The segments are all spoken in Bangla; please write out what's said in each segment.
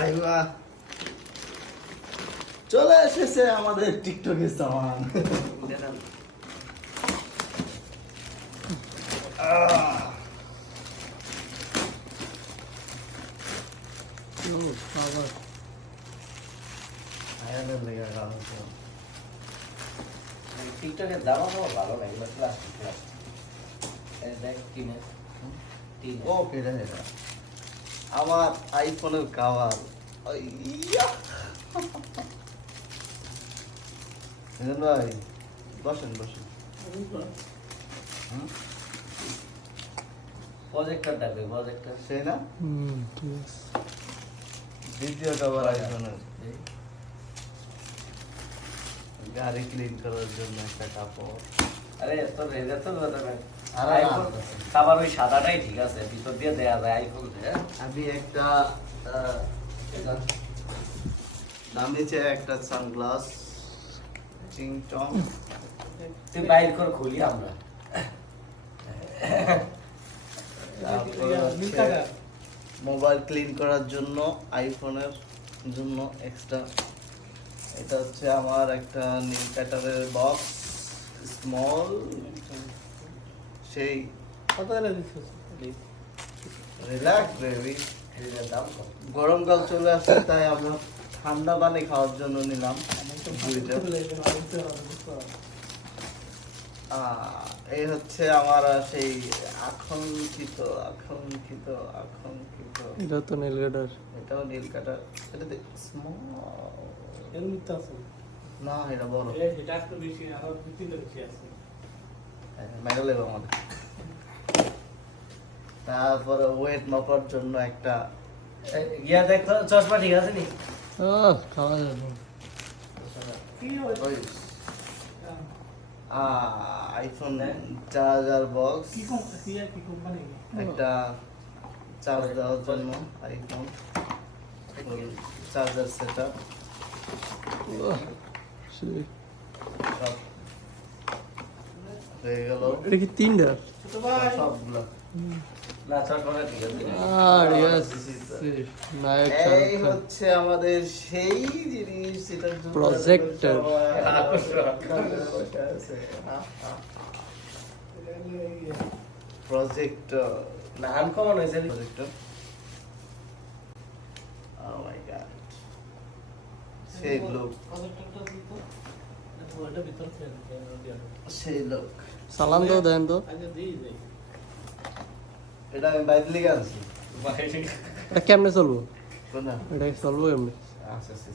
আইবা চলে এসেছে আমাদের টিকটকের সামান। টিকটকের দাম ভালো লাগে প্লাস্টিক ওকে আমার আইফোনের কাভার ভাই বসেন বসেন। প্রজেক্টর থাকবে প্রজেক্টর সেই না দ্বিতীয় কাভার আইফোনের গাড়ি ক্লিন করার জন্য একটা কাপড়। আরে এত রেজা তো আইফোন খাবার ওই সাদাটাই ঠিক আছে, ভিতর দিয়ে দেয়া যায় আইফোন। আমি একটা দামি চেয়ে একটা সানগ্লাস চিংটং তুই বাইর কর খুলি আমরা। মোবাইল ক্লিন করার জন্য আইফোনের জন্য এক্সট্রা। এটা হচ্ছে আমার একটা নীল কাটারের বক্স স্মল, সেই রিল্যাক্স বেবি। দাম কত? গরমকাল চলে আসছে তাই আমরা ঠান্ডা পানি খাওয়ার জন্য নিলাম। এই হচ্ছে আমার সেই আকাঙ্ক্ষিত আকাঙ্ক্ষিত আকাঙ্ক্ষিত এটা তো নীল কাটার, এটাও নীল কাটার। এটা স্মল না, এটা বড় মেডা লেগে আমাদের। তারপরে ওয়েট মাপার জন্য একটা গিয়া দেখো চশমা ঠিক আছে নি? খাওয়া যাবে আইফোন চার্জার বক্স, একটা চার্জ দেওয়ার জন্য আইফোন চার্জার সেটআপ সব হয়ে গেল। এটা কি তিনটা? সবগুলো না চশমাটা ঠিক আছে। নায়ক এই হচ্ছে আমাদের সেই জিনিস যেটার জন্য প্রজেক্টর। প্রজেক্টর না আনকমন হয়েছে নি? প্রজেক্টর ও মাই গড, সেই লোক সেই লোক। সালাম দাও, দেন তো। এটা আমি বাইরে লিখে আনছি। এটা কেমনে চলবো? কোনটা? এটা চলবো কেমনে? আচ্ছা আচ্ছা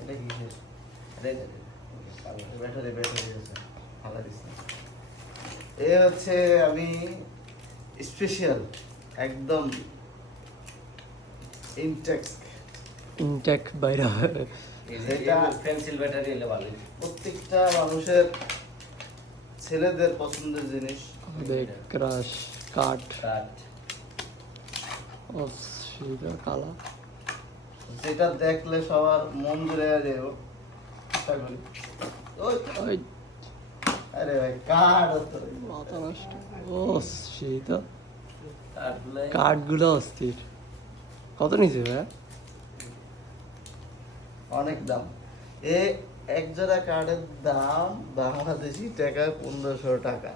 এটা কি ব্যাটারি ব্যাটারি আছে ভালো দিস না। এ হচ্ছে আমি স্পেশাল একদম ইনটেক বাইরা পেন্সিল ব্যাটারি এলে ভালো। প্রত্যেকটা মানুষের ছেলেদের পছন্দের জিনিস। দেখ ক্রাশ কাট কাট ও সেটা কালা। যেটা দেখলে সবার মন জুড়ে যাবে। চেষ্টা করি। ওই আরে ভাই কার্ড মাথা নষ্ট। ও সেটা কাটগুলো কাঠগুলো অস্থির। কত নিছে ভাই? অনেক দাম। এক জোড়া কার্ডের দাম বাংলাদেশি টাকায় 1500 টাকা।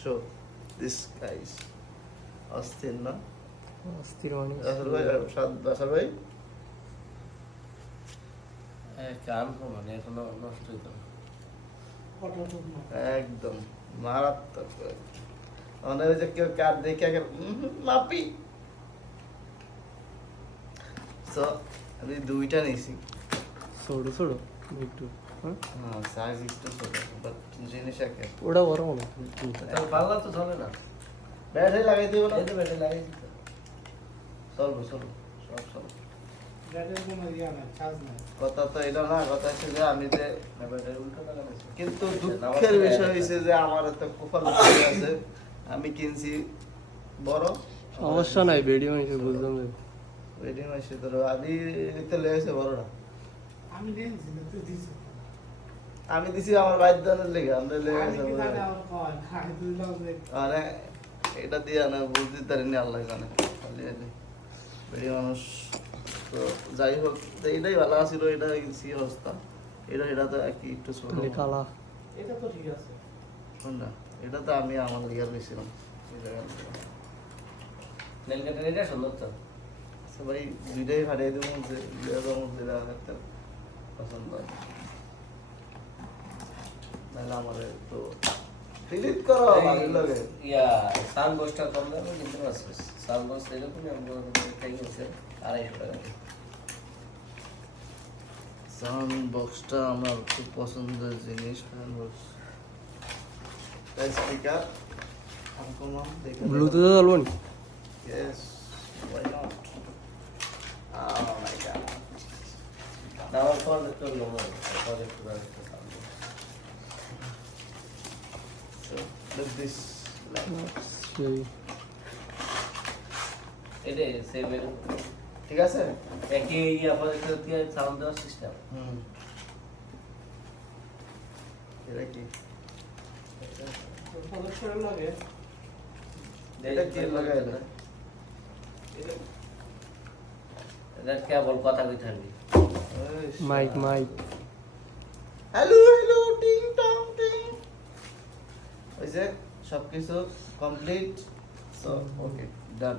সো দিস গাইস অস্থির না? অস্থির মানে রাসেল ভাই রাসেল ভাই কান মানে এখনো নষ্ট হইতো না। একদম মারাত্মক। মানে ওই যে কেউ কার্ড দেখে আগে মাপি। সো আমি দুইটা নিয়েছি। ছোট ছোট একটু। হ্যাঁ সাইজ একটু ছোট বাট জিনিস একে। ওটা বড় মনে বাংলা তো চলে না। ব্যাটারি লাগাই দিব না? এই তো ব্যাটারি লাগাই দিত। চলবো চলবো সব চলবো। কথা তো এটা না, কথা হচ্ছে যে আমি যে ব্যাটারি উল্টো লাগানো আছে। কিন্তু দুঃখের বিষয় হয়েছে যে আমার একটা কোফাল আছে। আমি কিনছি বড়, সমস্যা নাই, ভিডিও নিচে বুঝলাম। ওয়েডিং মাসে তোর আমি নিতে লেগেছে বড়টা। আমি দিছি আমার বাইর দানের লেগে আমরা লেগেছে। আরে এটা দিয়া না বুঝতে পারিনি, আল্লাহ জানে। বেরিয়ে মানুষ তো যাই হোক তো এটাই ভালো আছিল এটা কিনছি অবস্থা এটা তো একই একটু ছোট খালি কালা এটা তো ঠিক আছে কোনটা এটা তো আমি আমার লিগার বেছিলাম এই জায়গায় নেল কাটার এটা সুন্দর তো আচ্ছা ভাই দুইটাই হারিয়ে দেবো যেটা একটা পছন্দ হয় নাহলে আমার তো ডিলিট করো ভালোই লাগে ইয়া সাউন্ড বক্সটা কম দামে কিনতে পারছিস সাউন্ড বক্স এরকমই আমরা টাই আছে 250 টাকা সাউন্ড বক্সটা আমার খুব পছন্দের জিনিস সাউন্ড বক্স স্পিকার আনকমন দেখে ব্লুটুথে চলবো নি Yes, why not? Oh my god. আমার প্রজেক্ট হলো project sound So, look this light. সেই এটা সেম ঠিক আছে? একই ইয়া প্রজেক্ট দিয়ে সাউন্ড দেওয়ার সিস্টেম হুম। এটা কি? প্রজেক্টরের লাগে এটা কি লাগাইলে? এটা কেবল কথা কই থাকবি মাইক মাইক হ্যালো হ্যালো টিং টং টিং ওই যে সবকিছু কমপ্লিট সো ওকে ডান